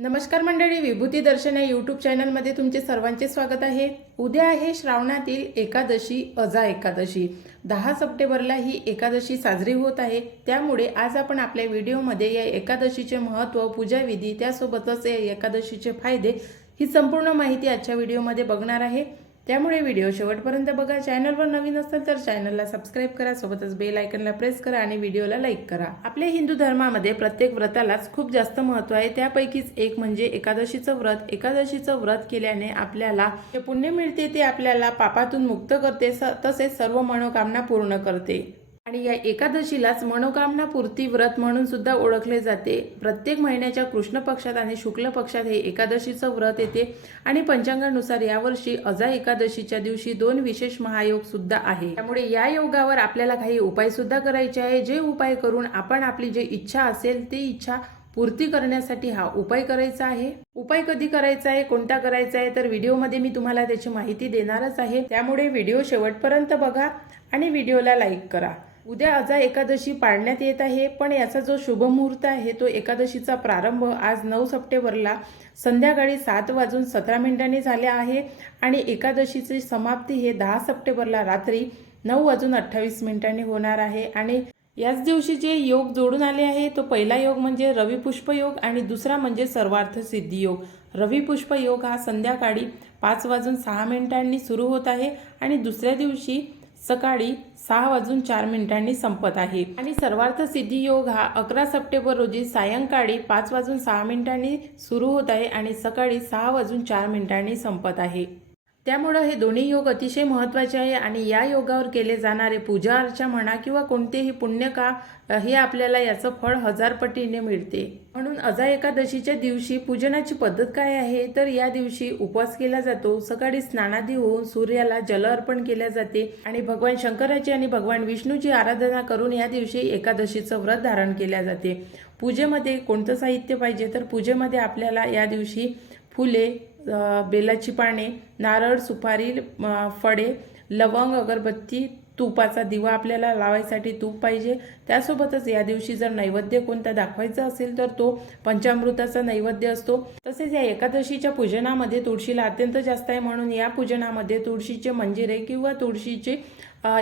नमस्कार मंडळी, विभूती दर्शन या यूट्यूब चॅनलमध्ये तुमचे सर्वांचे स्वागत आहे। उद्या आहे श्रावणातील एकादशी, अजा एकादशी। 10 सप्टेंबरला ही एकादशी साजरी होत आहे। त्यामुळे आज आपण आपल्या व्हिडिओमध्ये या एकादशीचे महत्त्व, पूजाविधी, त्यासोबतच या एकादशीचे फायदे ही संपूर्ण माहिती आजच्या व्हिडिओमध्ये बघणार आहे। त्यामुळे व्हिडिओ शेवटपर्यंत बघा। चॅनलवर नवीन असाल तर चॅनलला सबस्क्राइब करा, सोबतच बेल आयकॉनला प्रेस करा आणि व्हिडिओला लाईक करा। आपल्या हिंदू धर्मामध्ये प्रत्येक व्रतालाच खूप जास्त महत्त्व आहे। त्यापैकीच एक म्हणजे एकादशीचं व्रत। एकादशीचं व्रत केल्याने आपल्याला जे पुण्य मिळते ते आपल्याला पापातून मुक्त करते, तसेच सर्व मनोकामना पूर्ण करते। आणि या एकादशीलाच मनोकामना पूर्ती व्रत म्हणून सुद्धा ओळखले जाते। प्रत्येक महिन्याच्या कृष्ण पक्षात आणि शुक्ल पक्षात हे एकादशीचं व्रत येते आणि पंचांगानुसार यावर्षी अजा एकादशीच्या दिवशी 2 विशेष महायोग सुद्धा आहे। त्यामुळे या योगावर आपल्याला काही उपाय सुद्धा करायचे आहे। जे उपाय करून आपण आपली जी इच्छा असेल ती इच्छा पूर्ती करण्यासाठी हा उपाय करायचा आहे। उपाय कधी करायचा आहे, कोणता करायचा आहे, तर व्हिडिओमध्ये मी तुम्हाला त्याची माहिती देणारच आहे। त्यामुळे व्हिडिओ शेवटपर्यंत बघा आणि व्हिडिओला लाईक करा। उद्या अजा एकादशी पाळण्यात येत आहे, पण याचा जो शुभ मुहूर्त आहे तो एकादशीचा प्रारंभ आज 9 सप्टेंबरला संध्याकाळी 7:17 झाला आहे आणि एकादशीची समाप्ती हे 10 सप्टेंबरला रात्री 9:28 होणार आहे। आणि याच दिवशी जे योग जोडून आले आहे तो पहिला योग म्हणजे रवी पुष्प योग आणि दुसरा म्हणजे सर्वार्थ सिद्धी योग। रवी पुष्प योग हा संध्याकाळी 5:06 सुरू होत आहे आणि दुसऱ्या दिवशी सकाळी 6:04 संपत आहे। आणि सर्वार्थ सिद्धी योग हा 11 सप्टेंबर रोजी सायंकाळी 5:06 सुरू होत आहे आणि सकाळी 6:04 संपत आहे। त्यामुळे हे दोन्ही योग अतिशय महत्त्वाचे आहे आणि या योगावर केले जाणारे पूजा अर्चा म्हणा किंवा कोणतेही पुण्य काम हे आपल्याला याचं फळ 1000 पटीने मिळते। म्हणून अजा एकादशीच्या दिवशी पूजनाची पद्धत काय आहे, तर या दिवशी उपवास केला जातो। सकाळी स्नानादी होऊन सूर्याला जल अर्पण केले जाते आणि भगवान शंकराची आणि भगवान विष्णूची आराधना करून या दिवशी एकादशीचं व्रत धारण केले जाते। पूजेमध्ये कोणतं साहित्य पाहिजे, तर पूजेमध्ये आपल्याला या दिवशी फुले, बेलाची पाने, नारळ, सुपारी, फळे, लवंग, अगरबत्ती, तुपाचा दिवा आपल्याला लावायसाठी तूप पाहिजे। त्यासोबतच या दिवशी जर नैवेद्य कोणता दाखवायचा असेल तर तो पंचामृताचा नैवेद्य असतो। तसेच या एकादशीच्या पूजनामध्ये तुळशीला अत्यंत जास्त आहे, म्हणून या पूजनामध्ये तुळशीचे मंजिरे किंवा तुळशीचे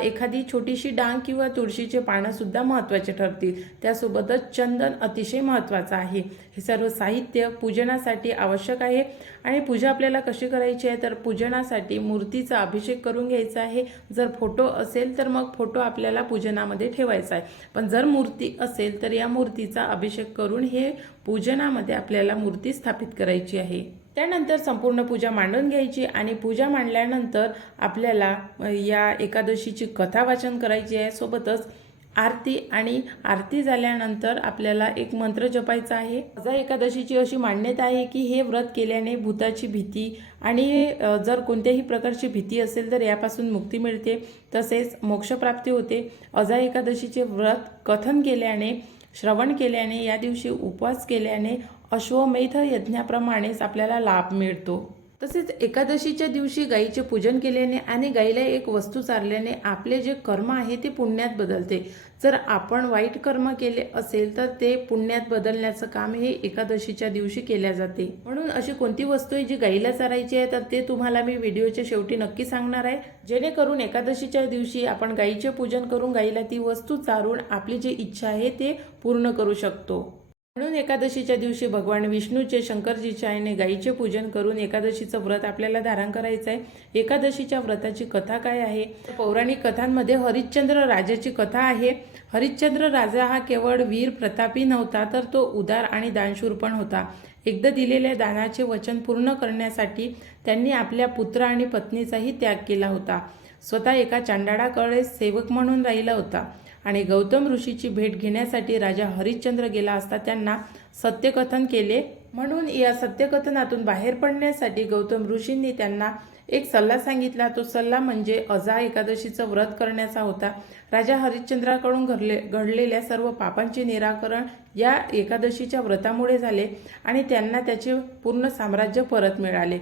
एखादी छोटीशी डांग किंवा तुळशीचे पानं सुद्धा महत्त्वाचे ठरतील। त्यासोबतच चंदन अतिशय महत्त्वाचं आहे। हे सर्व साहित्य पूजनासाठी आवश्यक आहे। आणि पूजा आपल्याला कशी करायची आहे, तर पूजनासाठी मूर्तीचा अभिषेक करून घ्यायचा आहे। जर फोटो असेल तर मग फोटो आपल्याला पूजनामध्ये ठेवायचा आहे, पण जर मूर्ती असेल तर या मूर्तीचा अभिषेक करून हे पूजनामध्ये आपल्याला मूर्ती स्थापित करायची आहे। त्यानंतर संपूर्ण पूजा मांडून घ्यायची आणि पूजा मांडल्यानंतर आपल्याला या एकादशीची कथा वाचन करायची आहे। सोबतच आरती आणि आरती झाल्यानंतर आपल्याला एक मंत्र जपायचा आहे। अजा एकादशीची अशी मान्यता आहे की हे व्रत केल्याने भूताची भीती आणि जर कोणत्याही प्रकारची भीती असेल तर यापासून मुक्ती मिळते, तसेच मोक्षप्राप्ती होते। अजा एकादशीचे व्रत कथन केल्याने, श्रवण केल्याने, या दिवशी उपवास केल्याने अश्वमेध यज्ञाप्रमाणेच आपल्याला लाभ मिळतो। तसेच एकादशीच्या दिवशी गायीचे पूजन केल्याने आणि गायीला एक वस्तू चारल्याने आपले जे कर्म आहे ते पुण्यात बदलते। जर आपण वाईट कर्म केले असेल तर ते पुण्यात बदलण्याचं काम हे एकादशीच्या दिवशी केले जाते। म्हणून अशी कोणती वस्तू आहे जी गायीला चारायची आहे, तर ते तुम्हाला मी व्हिडिओच्या शेवटी नक्की सांगणार आहे, जेणेकरून एकादशीच्या दिवशी आपण गायीचे पूजन करून गायीला ती वस्तू चारून आपली जी इच्छा आहे ते पूर्ण करू शकतो। म्हणून एकादशीच्या दिवशी भगवान विष्णूचे, शंकरजीच्या आणि गायीचे पूजन करून एकादशीचं व्रत आपल्याला धारण करायचं आहे। एकादशीच्या व्रताची कथा काय आहे, पौराणिक कथांमध्ये हरिश्चंद्र राजाची कथा आहे। हरिश्चंद्र राजा हा केवळ वीर प्रतापी नव्हता, तर तो उदार आणि दानशूर पण होता। एकदा दिलेल्या दानाचे वचन पूर्ण करण्यासाठी त्यांनी आपल्या पुत्र आणि पत्नीचाही त्याग केला होता। स्वतः एका चांडाळाकडे सेवक म्हणून राहिला होता आणि गौतम ऋषीची भेट घेण्यासाठी राजा हरिश्चंद्र गेला असता त्यांना सत्यकथन केले। म्हणून या सत्यकथनातून बाहेर पडण्यासाठी गौतम ऋषींनी त्यांना एक सल्ला सांगितला। तो सल्ला म्हणजे अजा एकादशीचं व्रत करण्याचा होता। राजा हरिश्चंद्राकडून घडलेल्या सर्व पापांचे निराकरण या एकादशीच्या व्रतामुळे झाले आणि त्यांना त्याचे पूर्ण साम्राज्य परत मिळाले।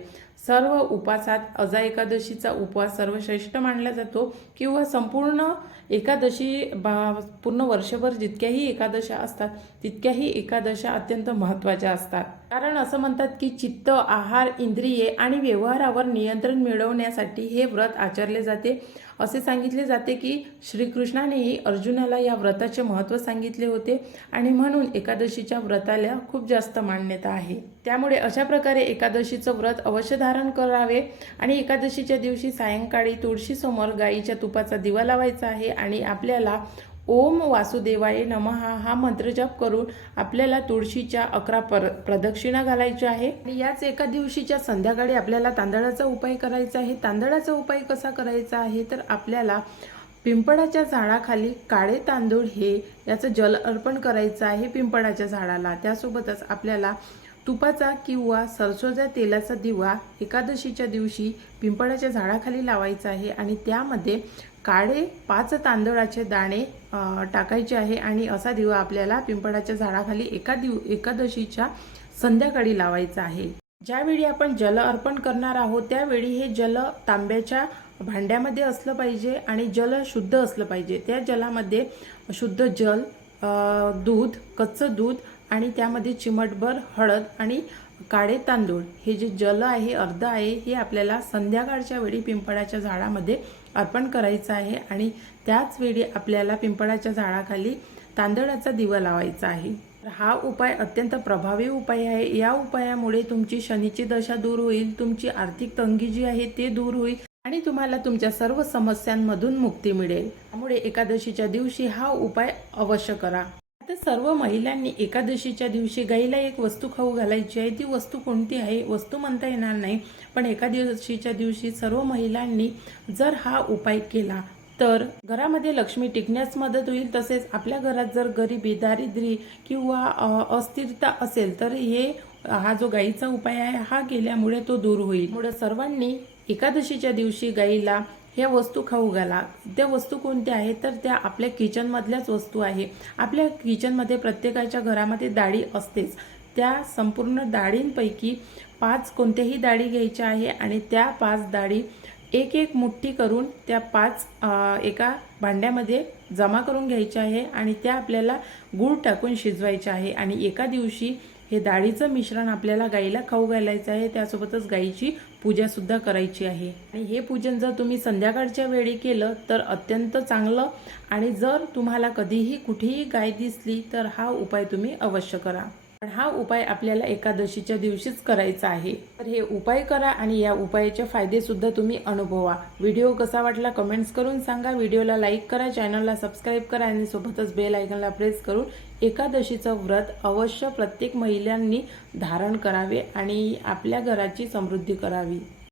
सर्व उपासात अजा एकादशीचा उपवास सर्वश्रेष्ठ मानला जातो किंवा संपूर्ण एकादशी पूर्ण वर्षभर जितक्याही एकादशा असतात तितक्याही एकादशा अत्यंत महत्त्वाच्या असतात। कारण असं म्हणतात की चित्त, आहार, इंद्रिये आणि व्यवहारावर नियंत्रण मिळवण्यासाठी हे व्रत आचरले जाते. असे सांगितले जाते की श्रीकृष्णानेही अर्जुनाला या व्रताचे महत्त्व सांगितले होते आणि म्हणून एकादशीच्या व्रताला खूप जास्त मान्यता आहे. त्यामुळे अशा प्रकारे एकादशीचं व्रत अवश्य धारण करावे आणि एकादशीच्या दिवशी सायंकाळी तुळशीसमोर गाईच्या तुपाचा दिवा लावायचा आहे आणि आपल्याला ओम वासुदेवाय नमः हा मंत्र जप करून आपल्याला तुळशीच्या 11 प्रदक्षिणा घालायच्या आहे. आणि याच एका दिवशीच्या संध्याकाळी आपल्याला तांदळाचा उपाय करायचा आहे. तांदळाचा उपाय कसा करायचा आहे तर आपल्याला पिंपळाच्या झाडाखाली काळे तांदूळ हे याचं जल अर्पण करायचं आहे पिंपळाच्या झाडाला. त्यासोबतच आपल्याला तुपाचा किंवा सरसोच्या तेलाचा दिवा एकादशीच्या दिवशी पिंपळाच्या झाडाखाली लावायचा आहे आणि त्यामध्ये काळे 5 तांदळाचे दाणे टाकायचे आहे आणि असा दिवा आपल्याला पिंपळाच्या झाडाखाली एकादशीच्या संध्याकाळी लावायचा आहे. ज्यावेळी आपण जल अर्पण करणार आहोत त्यावेळी हे जल तांब्याच्या भांड्यामध्ये असलं पाहिजे आणि जल शुद्ध असलं पाहिजे. त्या जलामध्ये शुद्ध जल, दूध, कच्चं दूध आणि त्यामध्ये चिमटभर हळद आणि काळे तांदूळ हे जे जल आहे अर्ध आहे हे आपल्याला संध्याकाळच्या वेळी पिंपळाच्या झाडामध्ये अर्पण करायचं आहे आणि त्याच वेळी आपल्याला पिंपळाच्या झाडाखाली तांदळाचा दिवा लावायचा आहे. हा उपाय अत्यंत प्रभावी उपाय आहे. या उपायामुळे तुमची शनीची दशा दूर होईल, तुमची आर्थिक तंगी जी आहे ते दूर होईल आणि तुम्हाला तुमच्या सर्व समस्यांमधून मुक्ती मिळेल. त्यामुळे एकादशीच्या दिवशी हा उपाय अवश्य करा. आता सर्व महिलांनी एकादशीच्या दिवशी गाईला एक वस्तू खाऊ घालायची आहे. ती वस्तू कोणती आहे वस्तू म्हणता येणार नाही, पण एकादशीच्या दिवशी सर्व महिलांनी जर हा उपाय केला तर घरामध्ये लक्ष्मी टिकण्यास मदत होईल. तसेच आपल्या घरात जर गरिबी, दारिद्र्य किंवा अस्थिरता असेल तर हा जो गाईचा उपाय आहे हा केल्यामुळे तो दूर होईल. त्यामुळे सर्वांनी एकादशीच्या दिवशी गाईला ह्या वस्तू खाऊ घाला. त्या वस्तू कोणत्या आहेत तर त्या आपल्या किचनमधल्याच वस्तू आहे. आपल्या किचनमध्ये प्रत्येकाच्या घरामध्ये डाळी असतेच. त्या संपूर्ण डाळींपैकी 5 कोणत्याही डाळी घ्यायच्या आहे आणि त्या 5 डाळी एक मुठ्ठी करून त्या 5 एका भांड्यामध्ये जमा करून घ्यायच्या आहे आणि त्या आपल्याला गूळ टाकून शिजवायच्या आहे आणि एका दिवशी हे डाळीचं मिश्रण आपल्याला गाईला खाऊ घालायचं आहे. त्यासोबतच गाईची पूजा सुद्धा करायची आहे आणि हे पूजन जर तुम्ही संध्याकाळच्या वेळी केलं तर अत्यंत चांगलं. आणि जर तुम्हाला कधीही कुठेही गाय दिसली तर हा उपाय तुम्ही अवश्य करा. पण हा उपाय आपल्याला एकादशीच्या दिवशीच करायचा आहे. तर हे उपाय करा आणि या उपायाचे फायदे सुद्धा तुम्ही अनुभवा. व्हिडिओ कसा वाटला कमेंट्स करून सांगा. व्हिडिओला लाईक करा, चॅनलला सबस्क्राईब करा आणि सोबतच बेल आयकॉनला प्रेस करून एकादशीचं व्रत अवश्य प्रत्येक महिलांनी धारण करावे आणि आपल्या घराची समृद्धी करावी.